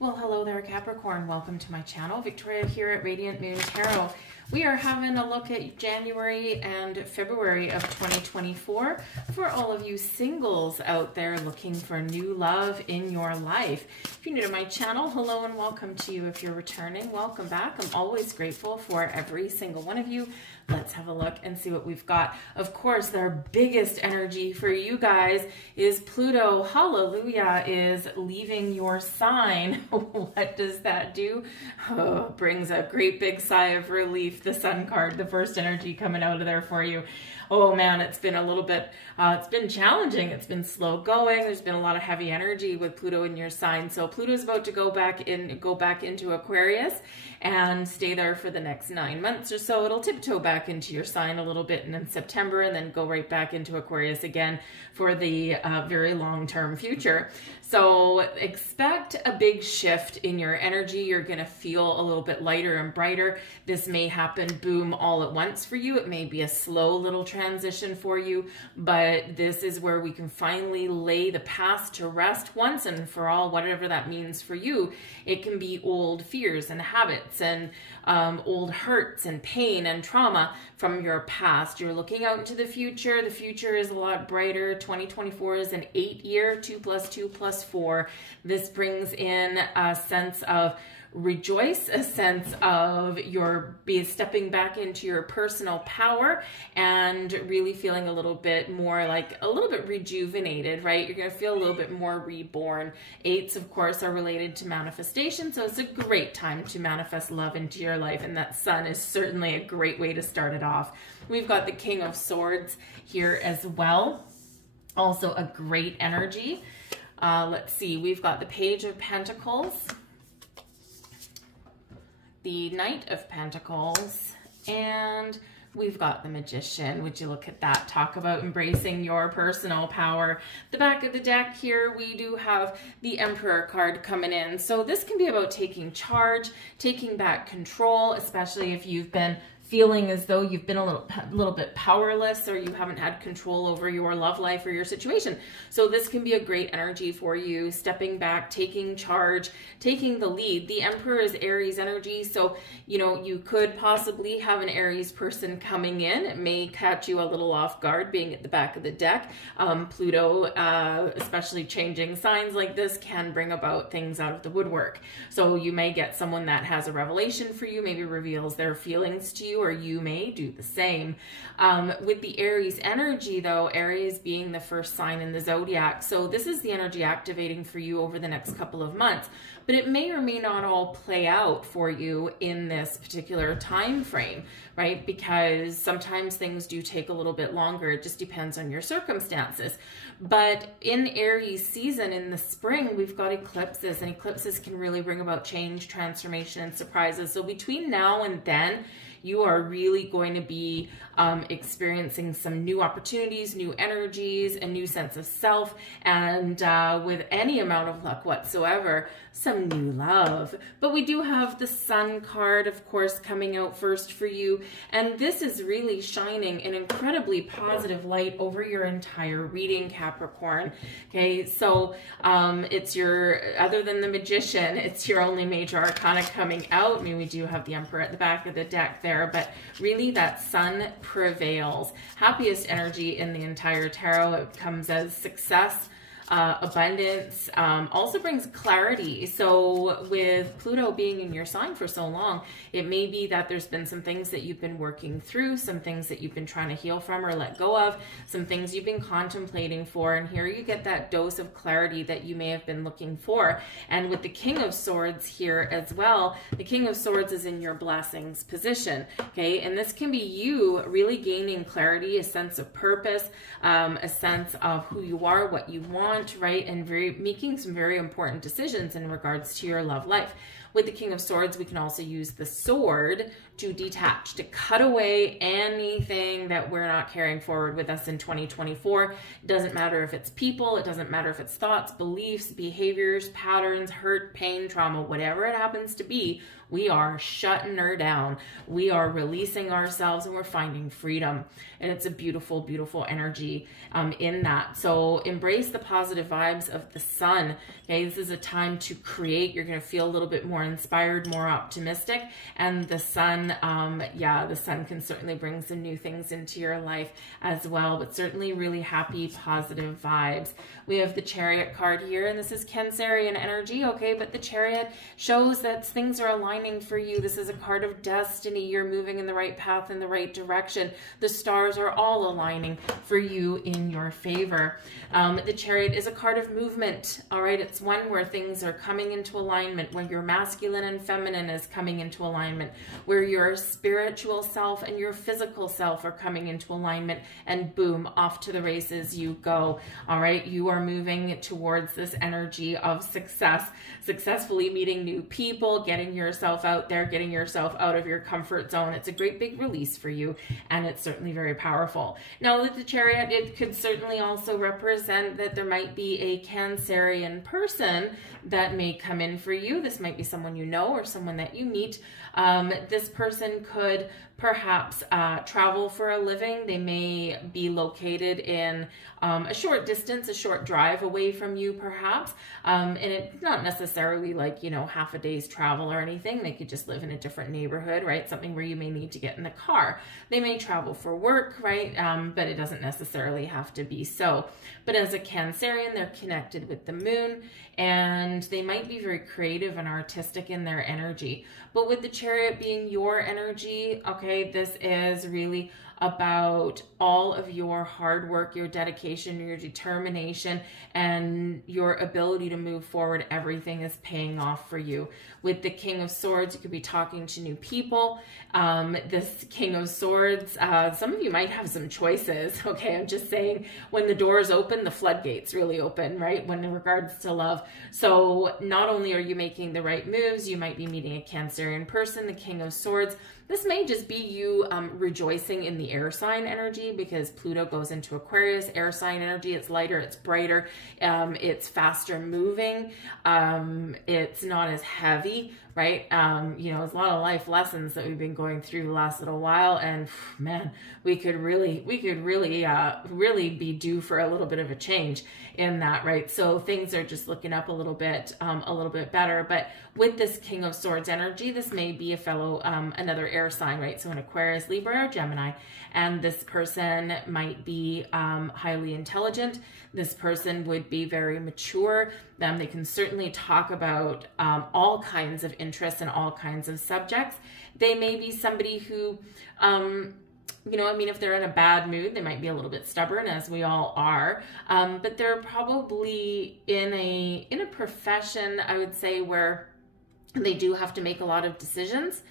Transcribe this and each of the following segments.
Well, hello there, Capricorn. Welcome to my channel. Victoria here at Radiant Moon Tarot. We are having a look at January and February of 2024 for all of you singles out there looking for new love in your life. If you're new to my channel, hello and welcome to you. If you're returning, welcome back. I'm always grateful for every single one of you. Let's have a look and see what we've got. Of course, their biggest energy for you guys is Pluto, hallelujah, is leaving your sign. What does that do? Oh, brings a great big sigh of relief. The Sun card, the first energy coming out of there for you. Oh man, it's been a little bit, it's been challenging. It's been slow going. There's been a lot of heavy energy with Pluto in your sign. So Pluto's about to go back into Aquarius and stay there for the next 9 months or so. It'll tiptoe back into your sign a little bit in September and then go right back into Aquarius again for the very long-term future. So expect a big shift in your energy. You're going to feel a little bit lighter and brighter. This may happen, boom, all at once for you. It may be a slow little transition for you, but this is where we can finally lay the past to rest once and for all, whatever that means for you. It can be old fears and habits and old hurts and pain and trauma from your past. You're looking out into the future. The future is a lot brighter. 2024 is an 8-year, 2 + 2 + 4. This brings in a sense of rejoice, a sense of your stepping back into your personal power and really feeling a little bit more like a little bit rejuvenated, right? You're going to feel a little bit more reborn. 8s, of course, are related to manifestation, so it's a great time to manifest love into your life, and that Sun is certainly a great way to start it off. We've got the King of Swords here as well. Also a great energy. Let's see, we've got the Page of Pentacles, the Knight of Pentacles, and we've got the Magician. Would you look at that? Talk about embracing your personal power. The back of the deck here, we do have the Emperor card coming in. So this can be about taking charge, taking back control, especially if you've been feeling as though you've been a little bit powerless or you haven't had control over your love life or your situation. So this can be a great energy for you, stepping back, taking charge, taking the lead. The Emperor is Aries energy, so you know, you could possibly have an Aries person coming in. It may catch you a little off guard being at the back of the deck. Pluto, especially changing signs like this, can bring about things out of the woodwork. So you may get someone that has a revelation for you, maybe reveals their feelings to you, or you may do the same. With the Aries energy though, Aries being the first sign in the zodiac, so this is the energy activating for you over the next couple of months, but it may or may not all play out for you in this particular time frame, right? Because sometimes things do take a little bit longer. It just depends on your circumstances. But in Aries season in the spring, we've got eclipses, and eclipses can really bring about change, transformation, and surprises. So between now and then, you are really going to be experiencing some new opportunities, new energies, a new sense of self, and with any amount of luck whatsoever, some new love. But we do have the Sun card, of course, coming out first for you, and this is really shining an incredibly positive light over your entire reading, Capricorn. Okay, so it's your, other than the Magician, it's your only major arcana coming out. I mean, we do have the Emperor at the back of the deck there, but really that Sun prevails. Happiest energy in the entire tarot. It comes as success, abundance, also brings clarity. So with Pluto being in your sign for so long, it may be that there's been some things that you've been working through, some things that you've been trying to heal from or let go of, some things you've been contemplating for, and here you get that dose of clarity that you may have been looking for. And with the King of Swords here as well, the King of Swords is in your blessings position, okay? And this can be you really gaining clarity, a sense of purpose, a sense of who you are, what you want, right? And making some very important decisions in regards to your love life. With the King of Swords, we can also use the sword to detach, to cut away anything that we're not carrying forward with us in 2024. It doesn't matter if it's people, it doesn't matter if it's thoughts, beliefs, behaviors, patterns, hurt, pain, trauma, whatever it happens to be, we are shutting her down. We are releasing ourselves and we're finding freedom. And it's a beautiful, beautiful energy in that. So embrace the positive vibes of the sun. Okay, this is a time to create. You're going to feel a little bit more inspired, more optimistic. And the sun, yeah, the sun can certainly bring some new things into your life as well, but certainly really happy, positive vibes. We have the Chariot card here, and this is Cancerian energy, okay, but the Chariot shows that things are aligning for you. This is a card of destiny. You're moving in the right path, in the right direction. The stars are all aligning for you in your favor. The Chariot is a card of movement, all right? It's one where things are coming into alignment, where your masculine and feminine is coming into alignment, where your spiritual self and your physical self are coming into alignment, and boom, off to the races you go, all right? You are moving towards this energy of success, successfully meeting new people, getting yourself out there, getting yourself out of your comfort zone. It's a great big release for you, and it's certainly very powerful. Now with the Chariot, it could certainly also represent that there might be a Cancerian person that may come in for you. This might be someone you know or someone that you meet. This person could perhaps travel for a living. They may be located in a short distance, a short drive away from you perhaps. And it's not necessarily like, you know, half a day's travel or anything. They could just live in a different neighborhood, right? Something where you may need to get in the car. They may travel for work, right? But it doesn't necessarily have to be so. But as a Cancerian, they're connected with the moon, and they might be very creative and artistic in their energy. But with the Chariot being your energy, okay, this is really about all of your hard work, your dedication, your determination, and your ability to move forward. Everything is paying off for you. With the King of Swords, you could be talking to new people. This King of Swords, some of you might have some choices, okay? I'm just saying, when the doors open, the floodgates really open, right? When in regards to love. So not only are you making the right moves, you might be meeting a Cancerian person, the King of Swords. This may just be you rejoicing in the air sign energy, because Pluto goes into Aquarius, air sign energy. It's lighter, it's brighter, it's faster moving, it's not as heavy, right? You know, it's a lot of life lessons that we've been going through the last little while, and man, we could really be due for a little bit of a change in that, right? So things are just looking up a little bit better. But with this King of Swords energy, this may be a fellow, another air sign, right? So an Aquarius, Libra, or Gemini, and this person might be highly intelligent. This person would be very mature. They can certainly talk about all kinds of interests and all kinds of subjects. They may be somebody who, you know, I mean, if they're in a bad mood, they might be a little bit stubborn, as we all are. But they're probably in a profession, I would say, where they do have to make a lot of decisions.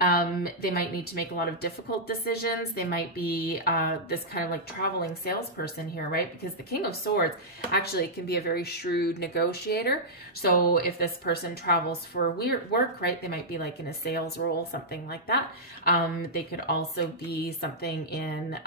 They might need to make a lot of difficult decisions. They might be this kind of like traveling salesperson here, right? Because the King of Swords actually can be a very shrewd negotiator. So if this person travels for work, right, they might be like in a sales role, something like that. They could also be something in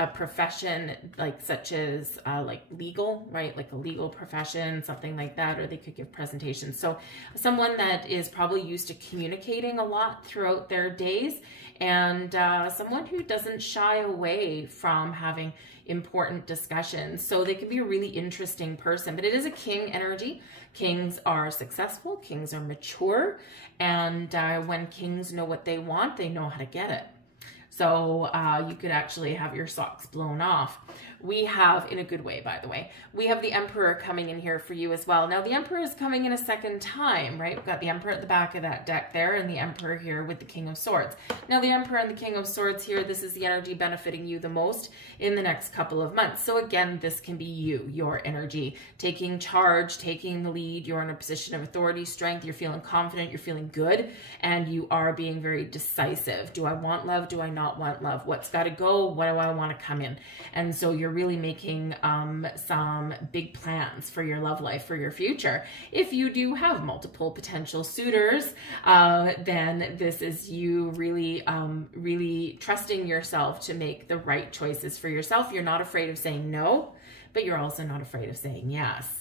a profession like such as like legal, right? Like a legal profession, something like that, or they could give presentations. So someone that is probably used to communicating a lot throughout their days, and someone who doesn't shy away from having important discussions. So they could be a really interesting person, but it is a king energy. Kings are successful, kings are mature, and when kings know what they want, they know how to get it. So you could actually have your socks blown off. We have, in a good way, by the way, we have the Emperor coming in here for you as well. Now, the Emperor is coming in a second time, right? We've got the Emperor at the back of that deck there, and the Emperor here with the King of Swords. Now, the Emperor and the King of Swords here, this is the energy benefiting you the most in the next couple of months. So again, this can be you, your energy, taking charge, taking the lead. You're in a position of authority, strength. You're feeling confident. You're feeling good, and you are being very decisive. Do I want love? Do I not want love? What's got to go? What do I want to come in? And so you're you're really making some big plans for your love life, for your future. If you do have multiple potential suitors, then this is you really, really trusting yourself to make the right choices for yourself. You're not afraid of saying no, but you're also not afraid of saying yes.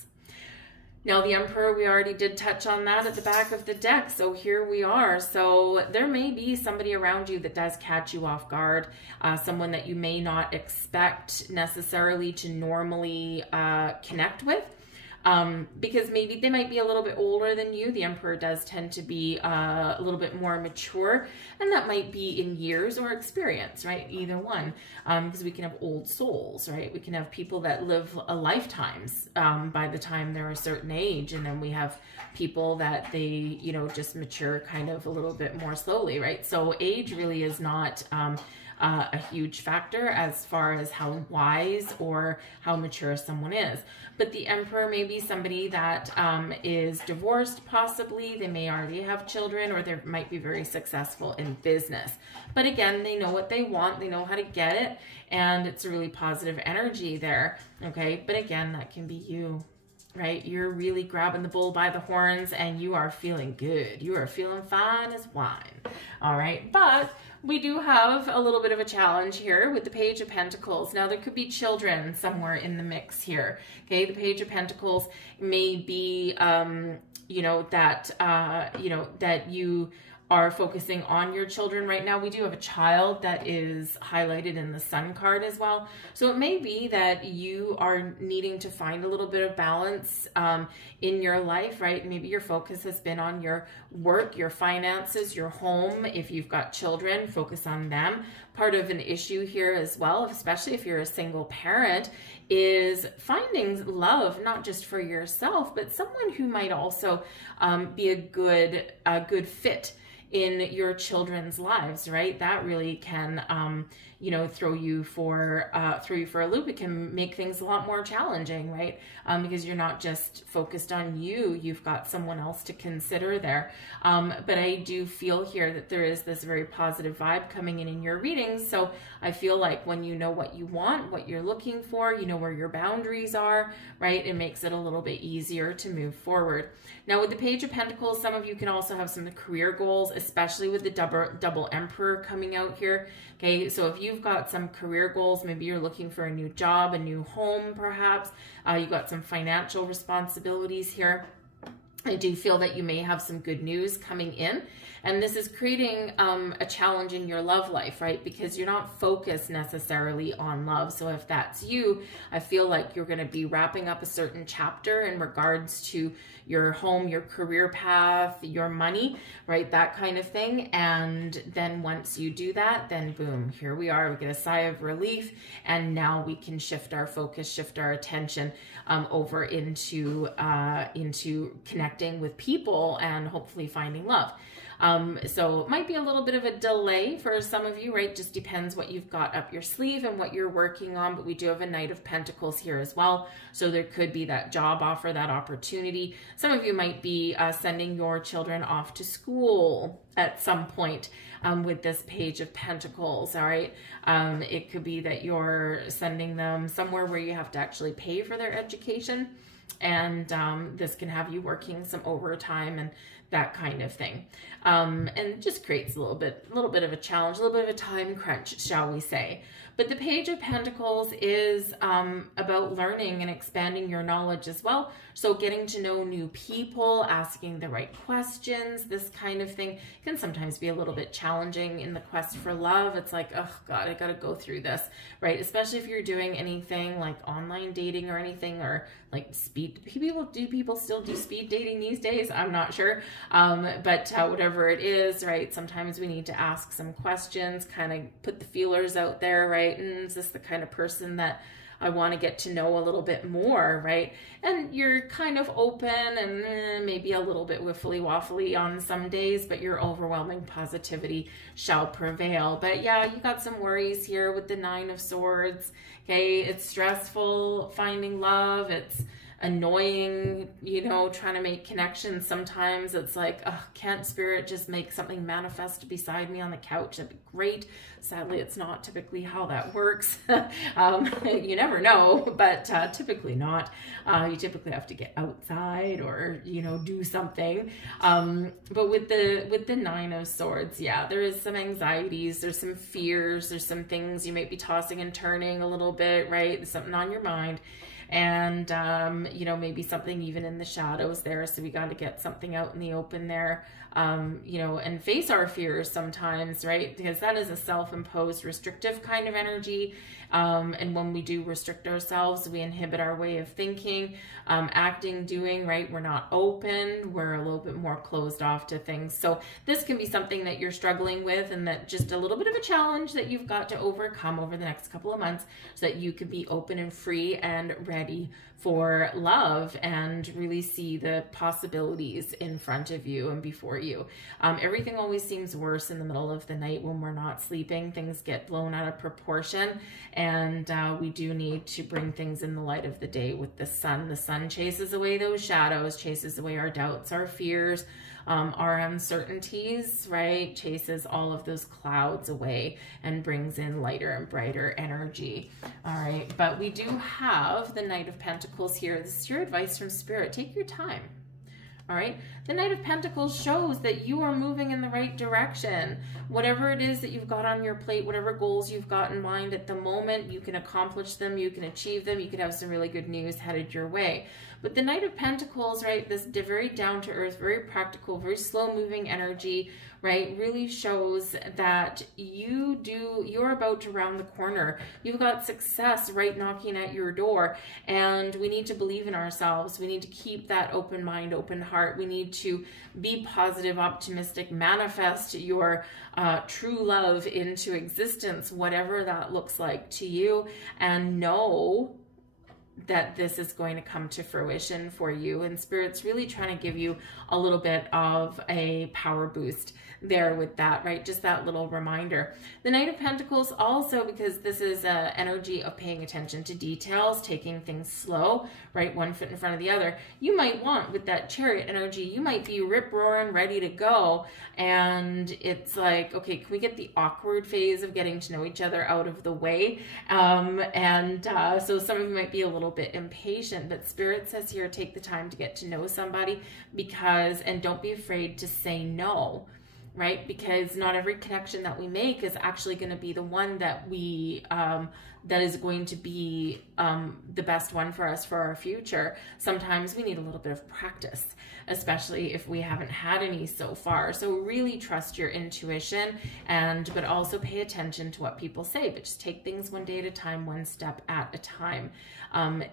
Now, the Emperor, we already did touch on that at the back of the deck. So here we are. So there may be somebody around you that does catch you off guard, someone that you may not expect necessarily to normally connect with. Because maybe they might be a little bit older than you. The Emperor does tend to be a little bit more mature, and that might be in years or experience, right? Either one, because we can have old souls, right? We can have people that live a lifetimes by the time they're a certain age, and then we have people that they, you know, just mature kind of a little bit more slowly, right? So age really is not a huge factor as far as how wise or how mature someone is. But the Emperor may be somebody that is divorced, possibly. They may already have children, or they might be very successful in business. But again, they know what they want. They know how to get it. And it's a really positive energy there. Okay. But again, that can be you, right? You're really grabbing the bull by the horns and you are feeling good. You are feeling fine as wine. All right. But we do have a little bit of a challenge here with the Page of Pentacles. Now, there could be children somewhere in the mix here. Okay, the Page of Pentacles may be, you know, that you are focusing on your children right now. We do have a child that is highlighted in the Sun card as well. So it may be that you are needing to find a little bit of balance in your life, right? Maybe your focus has been on your work, your finances, your home. If you've got children, focus on them. Part of an issue here as well, especially if you're a single parent, is finding love, not just for yourself, but someone who might also be a good fit in your children's lives, right? That really can, you know, throw you for a loop. It can make things a lot more challenging, right? Because you're not just focused on you, you've got someone else to consider there. But I do feel here that there is this very positive vibe coming in your readings. So I feel like when you know what you want, what you're looking for, you know where your boundaries are, right? It makes it a little bit easier to move forward. Now, with the Page of Pentacles, some of you can also have some career goals, especially with the double Emperor coming out here. Okay, so if you've got some career goals, maybe you're looking for a new job, a new home, perhaps. You've got some financial responsibilities here. I do feel that you may have some good news coming in, and this is creating a challenge in your love life, right? Because you're not focused necessarily on love. So if that's you, I feel like you're going to be wrapping up a certain chapter in regards to your home, your career path, your money, right? That kind of thing. And then once you do that, then boom, here we are. We get a sigh of relief, and now we can shift our focus, shift our attention over into connecting with people and hopefully finding love. So it might be a little bit of a delay for some of you, right? Just depends what you've got up your sleeve and what you're working on. But we do have a Knight of Pentacles here as well. So there could be that job offer, that opportunity. Some of you might be sending your children off to school at some point with this Page of Pentacles, all right? It could be that you're sending them somewhere where you have to actually pay for their education. And this can have you working some overtime and that kind of thing. And it just creates a little bit of a challenge, a little bit of a time crunch, shall we say. But the Page of Pentacles is about learning and expanding your knowledge as well. So getting to know new people, asking the right questions, this kind of thing can sometimes be a little bit challenging in the quest for love. It's like, oh God, I got to go through this, right? Especially if you're doing anything like online dating or anything, or like speed. Do people still do speed dating these days? I'm not sure. But whatever it is, right? Sometimes we need to ask some questions, kind of put the feelers out there, right? And is this the kind of person that I want to get to know a little bit more, right? And you're kind of open and maybe a little bit wiffly waffly on some days, but your overwhelming positivity shall prevail. But yeah, you got some worries here with the Nine of Swords. Okay, it's stressful finding love. It's annoying, you know, trying to make connections. Sometimes it's like, oh, can't Spirit just make something manifest beside me on the couch? That'd be great. Sadly, it's not typically how that works. You never know, but typically not. You typically have to get outside or, you know, do something. But with the Nine of Swords, yeah, there is some anxieties, there's some fears, there's some things you might be tossing and turning a little bit, right? There's something on your mind. And, you know, maybe something even in the shadows there. So we got to get something out in the open there, you know, and face our fears sometimes, right? Because that is a self-imposed restrictive kind of energy. And when we do restrict ourselves, we inhibit our way of thinking, acting, doing, right? We're not open. We're a little bit more closed off to things. So this can be something that you're struggling with, and that just a little bit of a challenge that you've got to overcome over the next couple of months so that you can be open and free and ready for love and really see the possibilities in front of you and before you. Everything always seems worse in the middle of the night when we're not sleeping. Things get blown out of proportion, and we do need to bring things in the light of the day with the sun. The sun chases away those shadows, chases away our doubts, our fears, our uncertainties, right? Chases all of those clouds away and brings in lighter and brighter energy. All right, but we do have the Knight of Pentacles here. This is your advice from Spirit. Take your time. All right, the Knight of Pentacles shows that you are moving in the right direction. Whatever it is that you've got on your plate, whatever goals you've got in mind at the moment, you can accomplish them, you can achieve them, you could have some really good news headed your way. But the Knight of Pentacles, right, this very down-to-earth, very practical, very slow-moving energy, right, really shows that you're about to round the corner. You've got success right knocking at your door, and we need to believe in ourselves. We need to keep that open mind, open heart. We need to be positive, optimistic, manifest your true love into existence, whatever that looks like to you, and know that this is going to come to fruition for you. And Spirit's really trying to give you a little bit of a power boost there with that, right? Just that little reminder. The Knight of Pentacles also, because this is an energy of paying attention to details, taking things slow, right? One foot in front of the other. You might want, with that Chariot energy, you might be rip-roaring, ready to go. And it's like, okay, can we get the awkward phase of getting to know each other out of the way? So some of you might be a little bit impatient, but Spirit says here, take the time to get to know somebody, and don't be afraid to say no, right? Because not every connection that we make is actually going to be the one that that is going to be the best one for us for our future. Sometimes we need a little bit of practice, especially if we haven't had any so far. So really trust your intuition, but also pay attention to what people say, but just take things one day at a time, one step at a time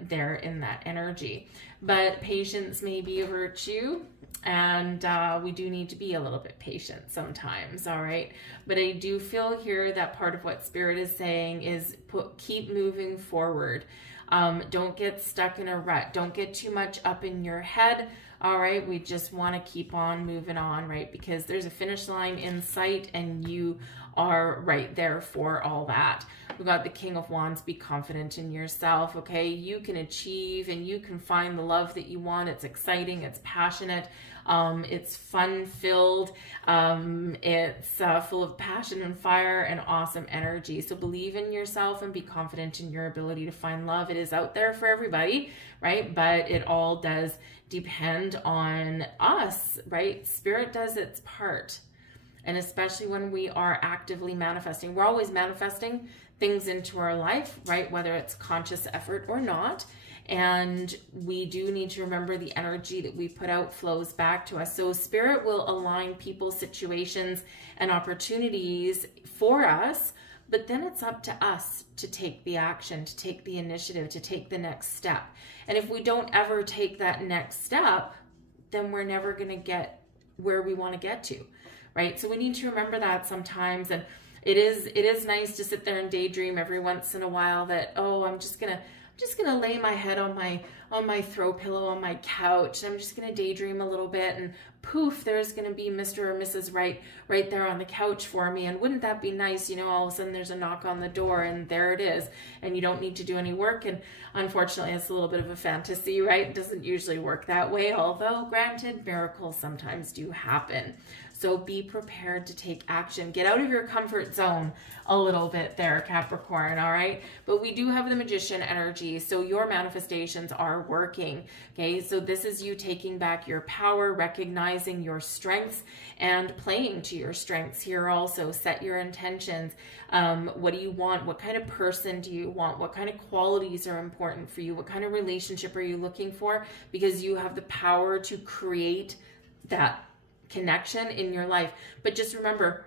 there in that energy. But patience may be a virtue, and we do need to be a little bit patient sometimes, all right? But I do feel here that part of what Spirit is saying is keep moving forward. Don't get stuck in a rut. Don't get too much up in your head, all right? We just want to keep on moving on, right? Because there's a finish line in sight, and you are right there for all that. We've got the King of Wands. Be confident in yourself, okay? You can achieve and you can find the love that you want. It's exciting. It's passionate. It's fun-filled. It's full of passion and fire and awesome energy. So believe in yourself and be confident in your ability to find love. It is out there for everybody, right? But it all does depend on us, right? Spirit does its part. And especially when we are actively manifesting, we're always manifesting things into our life, right? Whether it's conscious effort or not. And we do need to remember the energy that we put out flows back to us. So Spirit will align people, situations, and opportunities for us, but then it's up to us to take the action, to take the initiative, to take the next step. And if we don't ever take that next step, then we're never going to get where we want to get to, right? So we need to remember that sometimes. And it is nice to sit there and daydream every once in a while that, oh, I'm just going to just going to lay my head on my throw pillow on my couch. I'm just going to daydream a little bit, and poof, there's going to be Mr. or Mrs. right there on the couch for me. And wouldn't that be nice? You know, all of a sudden there's a knock on the door and there it is, and you don't need to do any work. And unfortunately, it's a little bit of a fantasy, right? It doesn't usually work that way, although granted, miracles sometimes do happen. So be prepared to take action. Get out of your comfort zone a little bit there, Capricorn, all right? But we do have the Magician energy, so your manifestations are working, okay? So this is you taking back your power, recognizing your strengths, and playing to your strengths here also. Set your intentions. What do you want? What kind of person do you want? What kind of qualities are important for you? What kind of relationship are you looking for? Because you have the power to create that connection in your life. But just remember,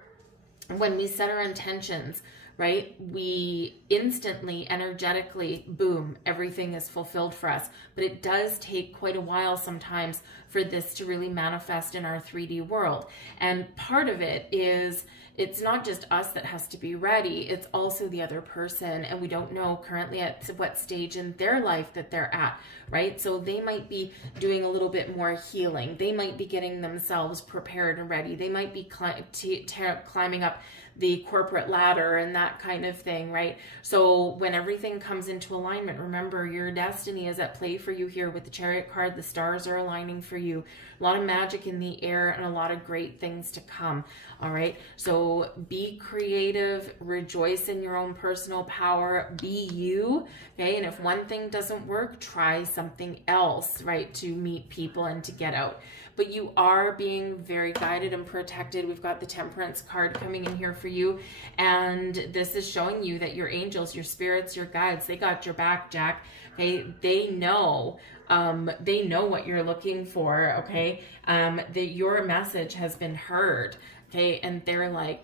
when we set our intentions, right, we instantly, energetically, boom, everything is fulfilled for us. But it does take quite a while sometimes for this to really manifest in our 3D world. And part of it is, it's not just us that has to be ready, it's also the other person, and we don't know currently at what stage in their life that they're at, right? So they might be doing a little bit more healing. They might be getting themselves prepared and ready. They might be climbing up the corporate ladder and that kind of thing, right? So when everything comes into alignment, remember, your destiny is at play for you here with the Chariot card. The stars are aligning for you. A lot of magic in the air and a lot of great things to come, all right? So be creative, rejoice in your own personal power, be you, okay? And if one thing doesn't work, try something else, right, to meet people and to get out. But you are being very guided and protected. We've got the Temperance card coming in here for you, and this is showing you that your angels, your spirits, your guides, they got your back, Jack. Okay, they know what you're looking for. Okay, that your message has been heard. Okay, and they're like,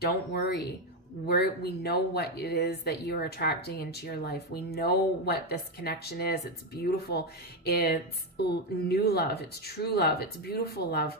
don't worry. We know what it is that you're attracting into your life. We know what this connection is. It's beautiful. It's new love. It's true love. It's beautiful love.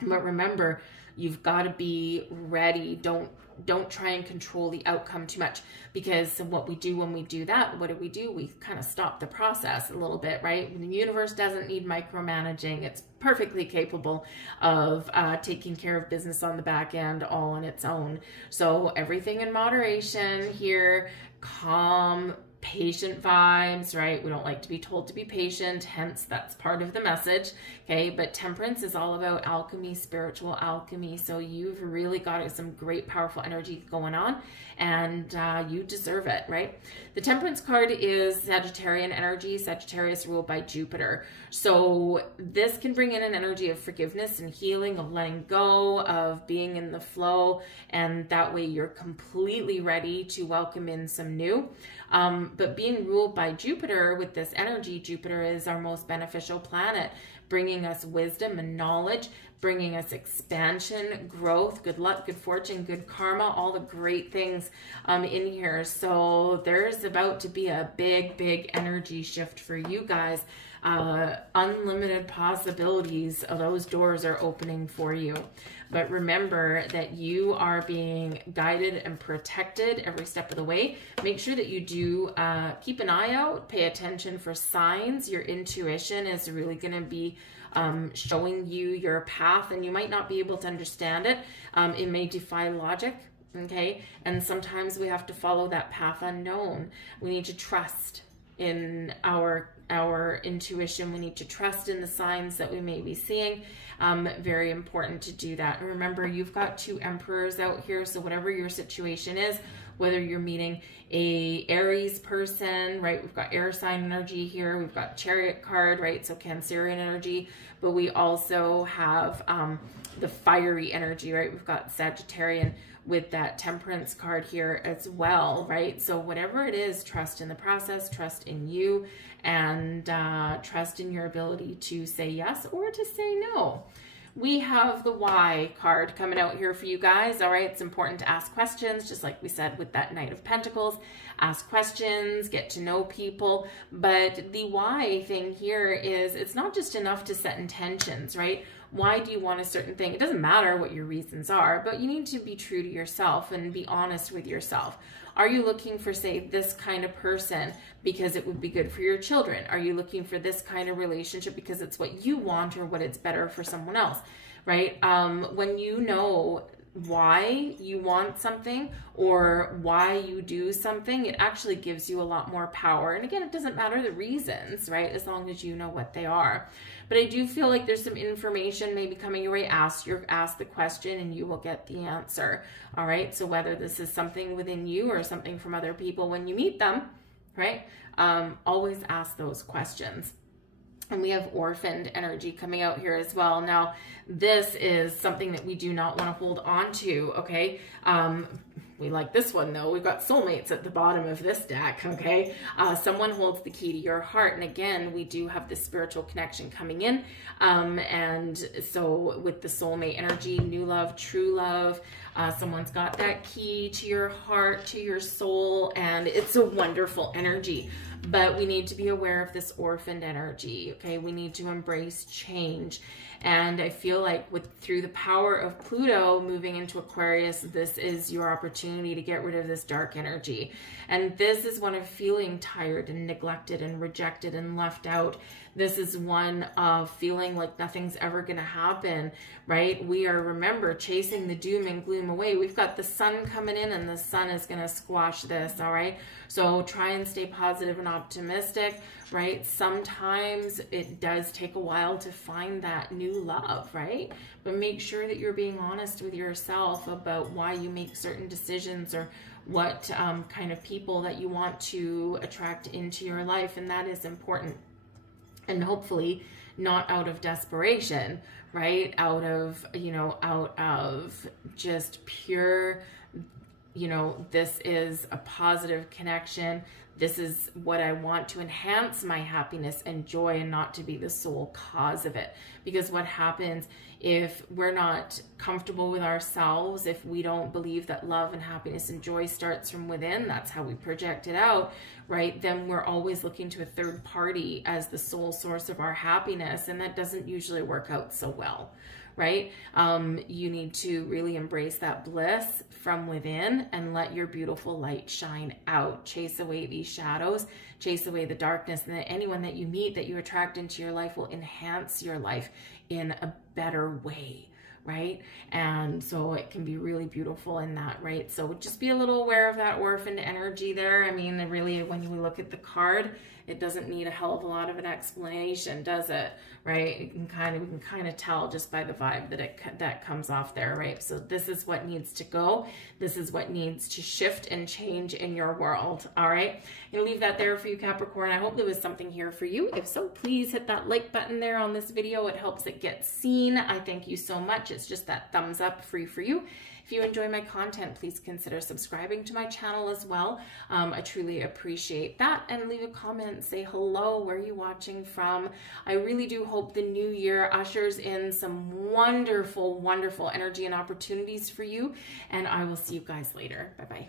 But remember, you've got to be ready. Don't try and control the outcome too much, because what we do when we do that, what do? We kind of stop the process a little bit, right? The universe doesn't need micromanaging. It's perfectly capable of taking care of business on the back end all on its own. So everything in moderation here, calm, patient vibes, right? We don't like to be told to be patient, hence that's part of the message, okay? But Temperance is all about alchemy, spiritual alchemy. So you've really got some great powerful energy going on, and you deserve it, right? The Temperance card is Sagittarian energy, Sagittarius ruled by Jupiter. So this can bring in an energy of forgiveness and healing, of letting go, of being in the flow, and that way you're completely ready to welcome in some new. But being ruled by Jupiter with this energy, Jupiter is our most beneficial planet, bringing us wisdom and knowledge, bringing us expansion, growth, good luck, good fortune, good karma, all the great things in here. So there's about to be a big energy shift for you guys. Unlimited possibilities. Those doors are opening for you. But remember that you are being guided and protected every step of the way. Make sure that you do keep an eye out, pay attention for signs. Your intuition is really going to be showing you your path, and you might not be able to understand it. It may defy logic. Okay, and sometimes we have to follow that path unknown. We need to trust in our intuition. We need to trust in the signs that we may be seeing. Very important to do that. And remember, you've got two emperors out here, so whatever your situation is, whether you're meeting a Aries person, right? We've got air sign energy here. We've got Chariot card, right? So Cancerian energy, but we also have the fiery energy, right? We've got Sagittarian with that Temperance card here as well, right? So whatever it is, trust in the process, trust in you, and trust in your ability to say yes or to say no. We have the Why card coming out here for you guys. All right, it's important to ask questions, just like we said with that Knight of Pentacles. Ask questions, get to know people. But the why thing here is, it's not just enough to set intentions, right? Why do you want a certain thing? It doesn't matter what your reasons are, but you need to be true to yourself and be honest with yourself. Are you looking for, say, this kind of person because it would be good for your children? Are you looking for this kind of relationship because it's what you want or what it's better for someone else, right? When you know why you want something or why you do something, it actually gives you a lot more power. And again, it doesn't matter the reasons, right? As long as you know what they are. But I do feel like there's some information maybe coming your way. Ask the question and you will get the answer. All right. So whether this is something within you or something from other people when you meet them, right? Always ask those questions. And we have orphaned energy coming out here as well. Now, this is something that we do not want to hold on to, okay? We like this one, though. We've got soulmates at the bottom of this deck, okay? Someone holds the key to your heart. And again, we do have this spiritual connection coming in. And so with the soulmate energy, new love, true love, someone's got that key to your heart, to your soul, and it's a wonderful energy. But we need to be aware of this orphaned energy, okay? We need to embrace change. And I feel like through the power of Pluto moving into Aquarius, this is your opportunity to get rid of this dark energy. And this is one of feeling tired and neglected and rejected and left out. This is one of feeling like nothing's ever going to happen, right? We are, remember, chasing the doom and gloom away. We've got the sun coming in and the sun is going to squash this, all right? So try and stay positive and optimistic, right? Sometimes it does take a while to find that new love, right? But make sure that you're being honest with yourself about why you make certain decisions or what kind of people that you want to attract into your life. And that is important. And hopefully not out of desperation, right? Out of just pure, this is a positive connection. This is what I want to enhance my happiness and joy and not to be the sole cause of it. Because what happens if we're not comfortable with ourselves, if we don't believe that love and happiness and joy starts from within, that's how we project it out, right? Then we're always looking to a third party as the sole source of our happiness. And that doesn't usually work out so well, right? You need to really embrace that bliss from within and let your beautiful light shine out. Chase away these shadows, chase away the darkness, and that anyone that you meet, that you attract into your life, will enhance your life in a better way, right? And so it can be really beautiful in that, right? So just be a little aware of that orphaned energy there. I mean, really, when you look at the card, it doesn't need a hell of a lot of an explanation, does it? Right? We can kind of tell just by the vibe that comes off there, right? So this is what needs to go. This is what needs to shift and change in your world. All right. I'm gonna leave that there for you, Capricorn. I hope there was something here for you. If so, please hit that like button there on this video. It helps it get seen. I thank you so much. It's just that thumbs up free for you. If you enjoy my content, please consider subscribing to my channel as well. I truly appreciate that. And leave a comment, say hello, where are you watching from? I really do hope the new year ushers in some wonderful, wonderful energy and opportunities for you. And I will see you guys later. Bye-bye.